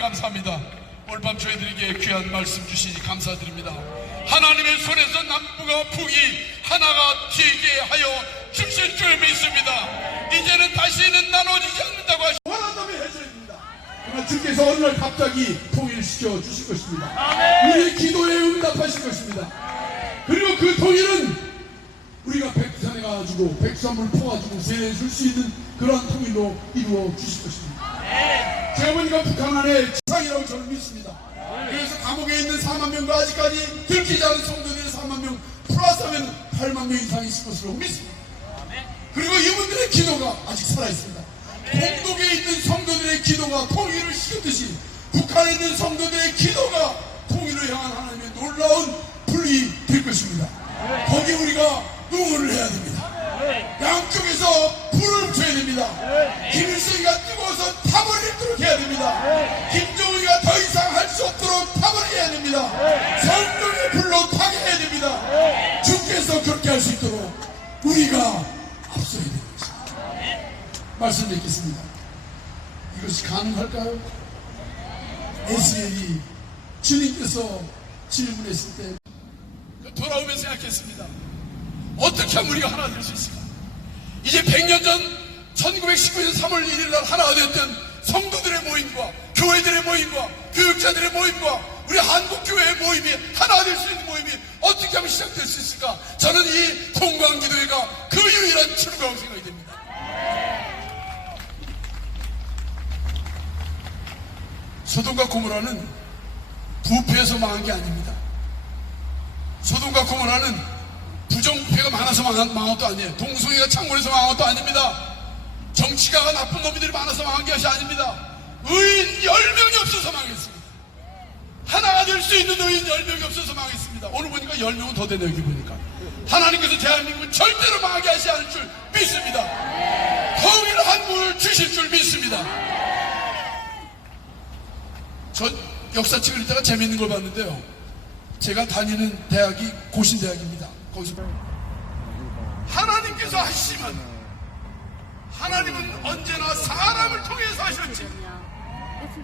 감사합니다. 오늘 밤 저희들에게 귀한 말씀 주시니 감사드립니다. 하나님의 손에서 남부가 북이 하나가 되게 하여 주실 줄 믿습니다. 이제는 다시는 나눠지지 않는다고 하시 해줘야 됩니다. 그러나 주께서 어느 날 갑자기 통일시켜 주실 것입니다. 우리의 기도에 응답하실 것입니다. 그리고 그 통일은 우리가 백두산에 가가지고 백수산물 퍼가지고 세줄 수 있는 그러한 통일로 이루어 주실 것입니다. 제가 보니까 북한 안에 지상이라고 저는 믿습니다. 그래서 감옥에 있는 4만 명과 아직까지 들키지 않은 성도들이 4만 명 플러스 하면 8만 명 이상 있을 것으로 믿습니다. 그리고 이분들의 기도가 아직 살아있습니다. 공동에 있는 성도들의 기도가 통일을 시켰듯이 북한에 있는 성도들의 기도가 통일을 향한 하나님의 놀라운 불이 될 것입니다. 거기에 우리가 응원을 해야 됩니다. 양쪽에서 불을 됩니다. 김일성이가 뜨거워서 잃도록 해야 됩니다. 김정은이가 더 이상 할 수 없도록 해야 됩니다. 성령의 불로 타게 해야 됩니다. 주께서 그렇게 할 수 있도록 우리가 앞서야 되는 것입니다. 말씀 뵙겠습니다. 이것이 가능할까요? 에스겔이 주님께서 질문했을 때 돌아오면서 생각했습니다. 어떻게 하면 우리가 하나 될 수 있을까? 이제 100년 전 1919년 3월 1일 날 하나가 됐던 성도들의 모임과 교회들의 모임과 교육자들의 모임과 우리 한국교회의 모임이 하나 될 수 있는 모임이 어떻게 하면 시작될 수 있을까? 저는 이 통광기도회가 그 유일한 출구라고 생각이 됩니다. 소돔과 고모라는 부패해서 망한 게 아닙니다. 소돔과 고모라는 부정부패가 많아서 망한, 망한 것도 아니에요. 동성애가 창궐해서 망한 것도 아닙니다. 정치가가 나쁜 놈들이 많아서 망한 것이 아닙니다. 의인 10명이 없어서 망했습니다. 하나가 될 수 있는 의인 10명이 없어서 망했습니다. 오늘 보니까 10명은 더 되네요, 여기 보니까. 하나님께서 대한민국을 절대로 망하게 하지 않을 줄 믿습니다. 통일한 문을 주실 줄 믿습니다. 전 역사책을 읽다가 재밌는 걸 봤는데요. 제가 다니는 대학이 고신대학입니다. 거기서 하나님께서 하시면 하나님은 언제나 사람을 통해서 하셨지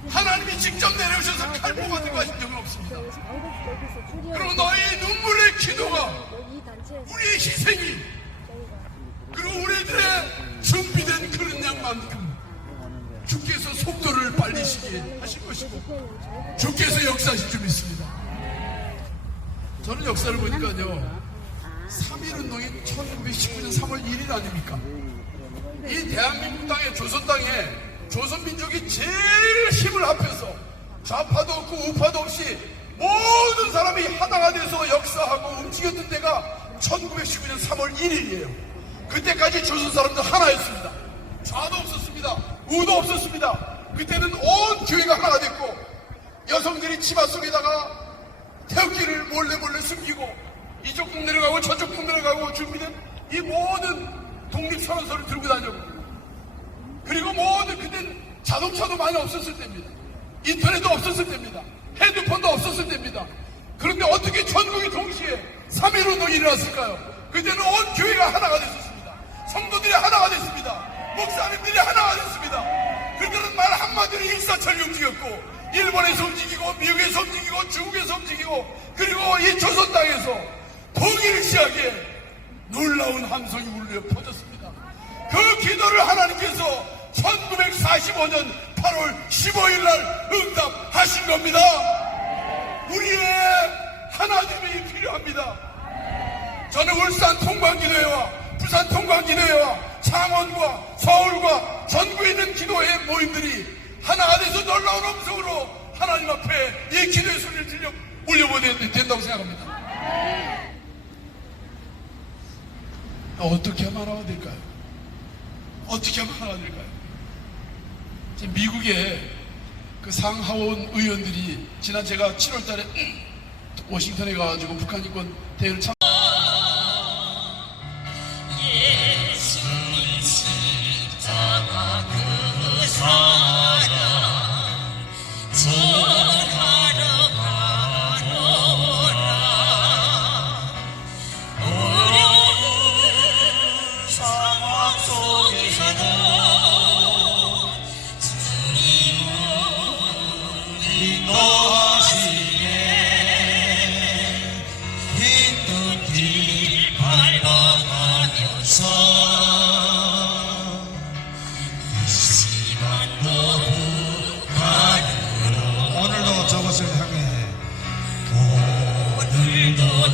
하나님이 직접 내려오셔서 칼포 같은 거 하신 적은 없습니다. 그리고 너의 눈물의 기도가 우리의 희생이 그리고 우리들의 준비된 그런 양만큼 주께서 속도를 빨리시게 하실 것이고 주께서 역사하실 줄 믿습니다. 저는 역사를 보니까요. 3.1 운동이 1919년 3월 1일 아닙니까? 이 대한민국 땅에 조선 땅에 조선 민족이 제일 힘을 합해서 좌파도 없고 우파도 없이 모든 사람이 하나가 돼서 역사하고 움직였던 때가 1919년 3월 1일이에요. 그때까지 조선 사람들 하나였습니다. 좌도 없었습니다. 우도 없었습니다. 그때는 온 교회가 하나가 됐고 여성들이 치마 속에다가 태극기를 몰래 몰래 숨기고 이쪽 국 내려가고 저쪽 국 내려가고 준비된 이 모든 독립선언서를 들고 다녔고 그리고 모든 그땐 자동차도 많이 없었을 때입니다. 인터넷도 없었을 때입니다. 핸드폰도 없었을 때입니다. 그런데 어떻게 전국이 동시에 3.1운동이 일어났을까요? 그때는 온 교회가 하나가 됐었습니다. 성도들이 하나가 됐습니다. 목사님들이 하나가 됐습니다. 그들은 말 한마디로 일사천리 움직였고 일본에서 움직이고 미국에서 움직이고 중국에서 움직이고 그리고 이 조선 땅에서 동일시하게 놀라운 함성이 울려 퍼졌습니다. 그 기도를 하나님께서 1945년 8월 15일 날 응답하신 겁니다. 우리의 하나됨이 필요합니다. 저는 울산 통광기도회와 부산 통광기도회와 창원과 서울과 전국에 있는 기도회 모임들이 하나가 돼서 놀라운 음성으로 하나님 앞에 이 기도의 소리를 들려 올려보내야 된다고 생각합니다. 어떻게 하면 하나가 될까요? 어떻게 하면 하나가 될까요? 미국의 그 상하원 의원들이 지난 제가 7월 달에 워싱턴에 가가지고 북한 인권 대회를 참